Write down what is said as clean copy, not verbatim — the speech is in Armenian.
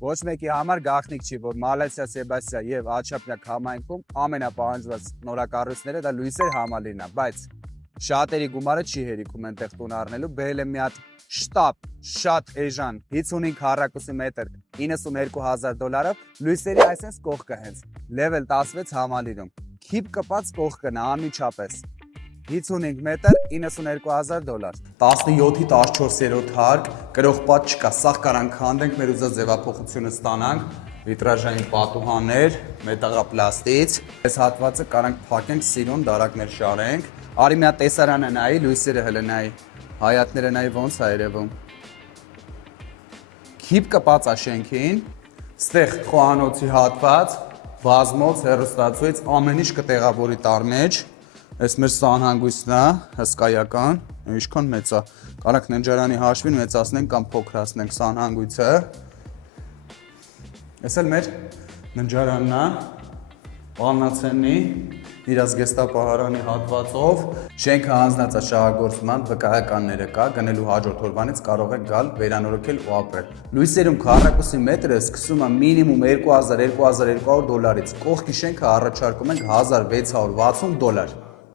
Ոչ մեկի համար գաղտնիք չի, որ Մալեցիա, Սեբաստիա եւ Աչափնյակ համայնքում ամենապահանջված նորակառույցները դա լույսեր համալիրն է, բայց շատերի գումարը չի հերիքում այնտեղ տուն առնելու, բերել եմ մի հատ շտապ, շատ էժան, 55 քառակուսի մետր, $92,000, լույսերի այսպես կողքը հենց, level 16 համալիրում, քիպ կպած կողքն է անմիջապես, 55 մետր, $92,000, 17-ի 14-րդ հարկ, կրող պատ չկա, սաղ կարանք հանդենք, մեր ուզած ձևափոխությունը ստանանք, վիտրաժային պատուհաններ, մետաղապլաստից, այս հատվածը կարանք փակենք, սիրուն, դարակներ շարենք, արի մի հատ տեսարանը նայի, լույսերը հլը նայի, հայատները նայի ոնց է երևում, քիպ կպած է շենքին, ստեղ խոհանոցի հատված, բազմոց, հեռուստացույց, ամեն ինչ կտեղավորի տար մեջ, այս մեր սանհանգույցն է, հսկայական, ինչքան մեծ է, կարանք ննջարանի հաշվին մեծացնենք կամ փոքրացնենք սանհանգույցը, այս էլ մեր ննջարանն է, պաննացեննի, իրազգեստապահարանի հատվածով, շենքը հանձնած է շահագործման, վկայականները կա, գնելու հաջորդ օրվանից կարող եք գալ, վերանորոգել ու ապրել։ Լույսերում քառակուսի մետրը սկսում է մինիմում $2,000-2,200, կողքի շենքը առաջարկում ենք $1,660,